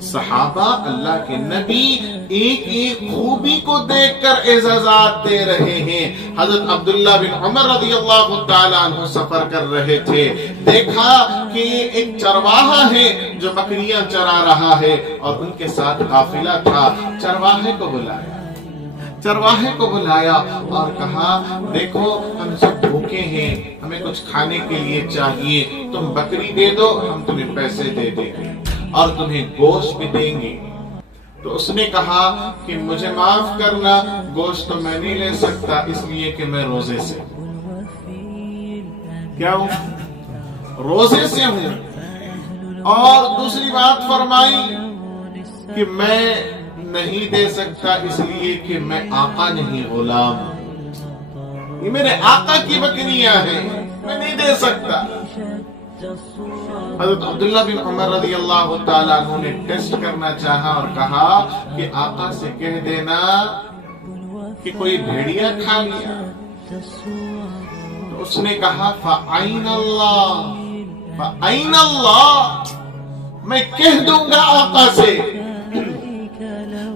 صحابہ اللہ کے نبی ایک ایک خوبی کو دیکھ کر اعزازات دے رہے ہیں. حضرت عبداللہ بن عمر رضی اللہ تعالیٰ عنہ سفر کر رہے تھے. دیکھا کہ ایک چرواہا ہے جو بکریاں چرا رہا ہے اور ان کے ساتھ قافلہ تھا. چرواہے کو بلایا اور کہا دیکھو ہم سب بھوکے ہیں, ہمیں کچھ کھانے کے لیے چاہیے, تم بکری دے دو ہم تمہیں پیسے دے دیں گے اور تمہیں گوشت بھی دیں گے. تو اس نے کہا کہ مجھے معاف کرنا, گوشت تو میں نہیں لے سکتا اس لیے کہ میں روزے سے روزے سے ہوں. اور دوسری بات فرمائی کہ میں نہیں دے سکتا اس لیے کہ میں آقا نہیں غلام ہوں, یہ میرے آقا کی بکریاں ہیں, میں نہیں دے سکتا. حضرت عبداللہ بن عمر رضی اللہ تعالیٰ عنہ نے ٹیسٹ کرنا چاہا اور کہا کہ آقا سے کہہ دینا کہ کوئی بھیڑیا کھا لیا. تو اس نے کہا فَأَيْنَ اللَّهُ فَأَيْنَ اللَّهُ, میں کہہ دوں گا آقا سے,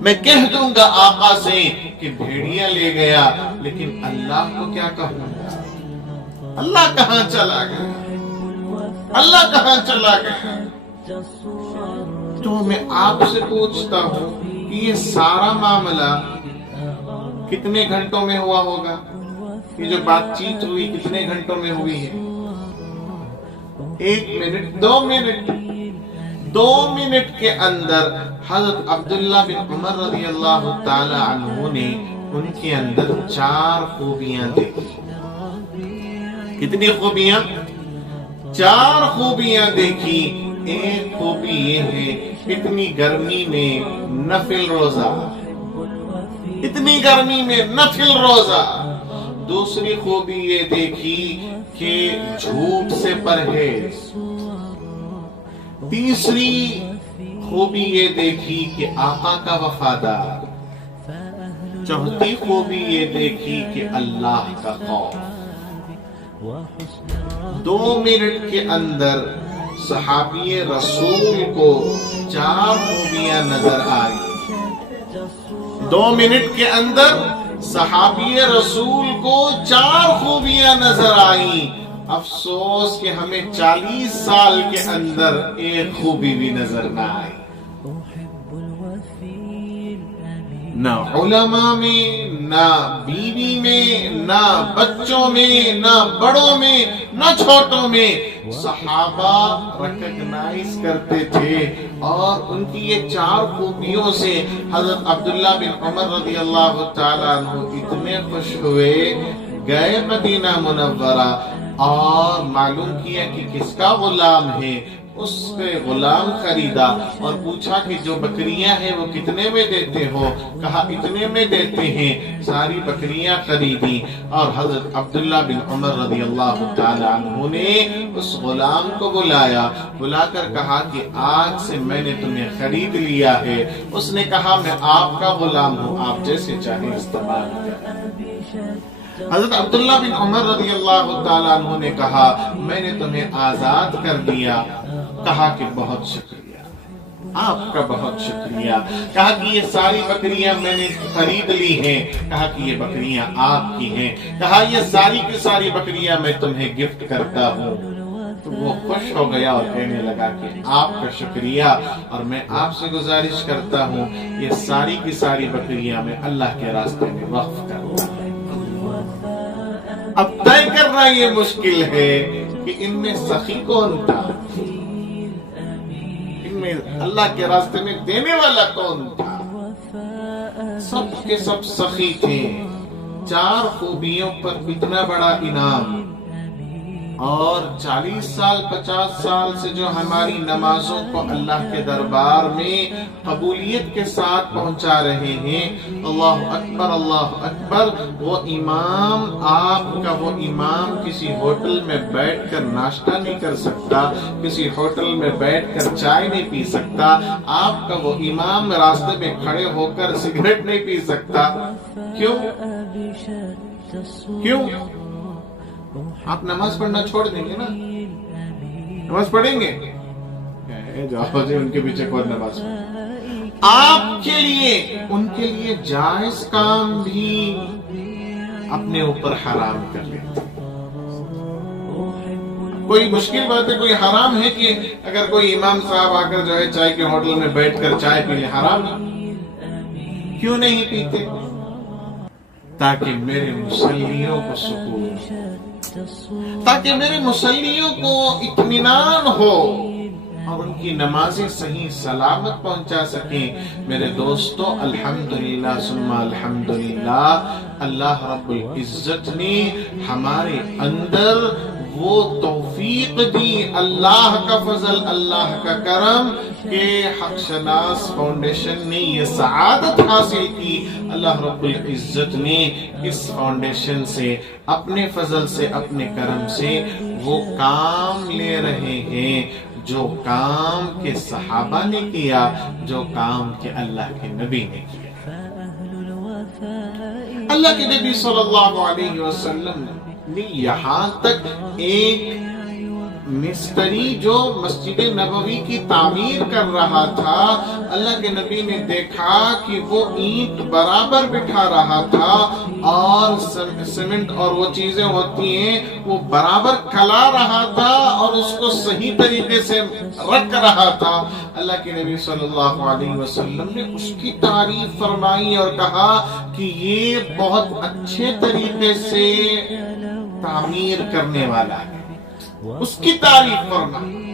میں کہہ دوں گا آقا سے کہ بھیڑیا لے گیا, لیکن اللہ کو کیا کہوں گا؟ اللہ کہاں چلا گیا؟ اللہ کہاں چلا گیا؟ تو میں آپ سے پوچھتا ہوں کہ یہ سارا معاملہ کتنے گھنٹوں میں ہوا ہوگا؟ یہ جو بات چیت ہوئی کتنے گھنٹوں میں ہوئی ہے؟ 1 منٹ 2 منٹ 2 منٹ کے اندر حضرت عبداللہ بن عمر رضی اللہ تعالی عنہ نے ان کے اندر 4 خوبیاں دیکھی. کتنی خوبیاں؟ 4 خوبیاں دیکھی. ایک خوبی یہ ہے اتنی گرمی میں نفل روزہ, اتنی گرمی میں نفل روزہ. دوسری خوبی یہ دیکھی کہ جھوٹ سے پرہیز. تیسری خوبی یہ دیکھی کہ آقا کا وفادار. چوتھی خوبی یہ دیکھی کہ اللہ کا خوف. 2 منٹ کے اندر صحابی رسول کو 4 خوبیاں نظر آئی. 2 منٹ کے اندر صحابی رسول کو 4 خوبیاں نظر آئیں. افسوس کہ ہمیں 40 سال کے اندر ایک خوبی بھی نظر نہ آئی. نہ علماء میں, نہ بیوی میں, نہ بچوں میں, نہ بڑوں میں, نہ چھوٹوں میں. صحابہ ریکگنائز کرتے تھے اور ان کی یہ 4 خوبیوں سے حضرت عبداللہ بن عمر رضی اللہ تعالیٰ عنہ اتنے خوش ہوئے. گئے مدینہ منورہ اور معلوم کیا کہ کس کا غلام ہے. اس پہ غلام خریدا اور پوچھا کہ جو بکریاں ہیں وہ کتنے میں دیتے ہو؟ کہا اتنے میں دیتے ہیں. ساری بکریاں خریدی اور حضرت عبداللہ بن عمر رضی اللہ تعالی عنہ نے اس غلام کو بلا کر کہا کہ آج سے میں نے تمہیں خرید لیا ہے. اس نے کہا میں آپ کا غلام ہوں, آپ جیسے چاہیں استعمال کریں. حضرت عبداللہ بن عمر رضی اللہ تعالیٰ عنہ نے کہا میں نے تمہیں آزاد کر دیا. کہا کہ بہت شکریہ, آپ کا بہت شکریہ. کہا کہ یہ ساری بکریاں میں نے خرید لی ہیں. کہا کہ یہ بکریاں آپ کی ہیں. کہا یہ ساری کی ساری بکریاں میں تمہیں گفٹ کرتا ہوں. تو وہ خوش ہو گیا اور کہنے لگا کہ آپ کا شکریہ, اور میں آپ سے گزارش کرتا ہوں یہ ساری کی ساری بکریاں میں اللہ کے راستے میں وقف کرتا ہوں. اب طے کرنا یہ مشکل ہے کہ ان میں سخی کون تھا, ان میں اللہ کے راستے میں دینے والا کون تھا. سب کے سب سخی تھے. 4 خوبیوں پر اتنا بڑا انعام, اور 40 سال 50 سال سے جو ہماری نمازوں کو اللہ کے دربار میں قبولیت کے ساتھ پہنچا رہے ہیں. اللہ اکبر اللہ اکبر. وہ امام, آپ کا وہ امام کسی ہوٹل میں بیٹھ کر ناشتہ نہیں کر سکتا, کسی ہوٹل میں بیٹھ کر چائے نہیں پی سکتا. آپ کا وہ امام راستے میں کھڑے ہو کر سگریٹ نہیں پی سکتا. کیوں؟ آپ نماز پڑھنا چھوڑ دیں گے نا؟ نماز پڑھیں گے؟ ہے، جاؤ جی ان کے پیچھے کون نماز پڑھے۔ آپ کے لیے ان کے لیے جائز کام بھی اپنے اوپر حرام کر لیتے۔ کوئی مشکل بات ہے، کوئی حرام ہے کہ اگر کوئی امام صاحب آ کر جو ہے چائے کے ہوٹل میں بیٹھ کر چائے پی لے، حرام ہے؟ کیوں نہیں پیتے؟ تاکہ میرے مسلیوں کو سکون، تاکہ میرے مسلیوں کو اطمینان ہو اور ان کی نمازیں صحیح سلامت پہنچا سکیں۔ میرے دوستو، الحمدللہ ثم الحمدللہ، اللہ رب العزت نے ہمارے اندر وہ توفیق دی، اللہ کا فضل، اللہ کا کرم کہ حق شناس فاؤنڈیشن نے یہ سعادت حاصل کی۔ اللہ رب العزت نے اس فاؤنڈیشن سے، اپنے فضل سے، اپنے کرم سے وہ کام لے رہے ہیں جو کام کے صحابہ نے کیا، جو کام کے اللہ کے نبی نے کیا۔ اللہ کے نبی صلی اللہ علیہ وسلم نے یہاں تک ایک مستری جو مسجد نبوی کی تعمیر کر رہا تھا، اللہ کے نبی نے دیکھا کہ وہ اینٹ برابر بٹھا رہا تھا اور سیمنٹ اور وہ چیزیں ہوتی ہیں وہ برابر کھلا رہا تھا اور اس کو صحیح طریقے سے رکھ رہا تھا۔ اللہ کے نبی صلی اللہ علیہ وسلم نے اس کی تعریف فرمائی اور کہا کہ یہ بہت اچھے طریقے سے تعمیر کرنے والا ہے، اس کی تعریف فرمائی۔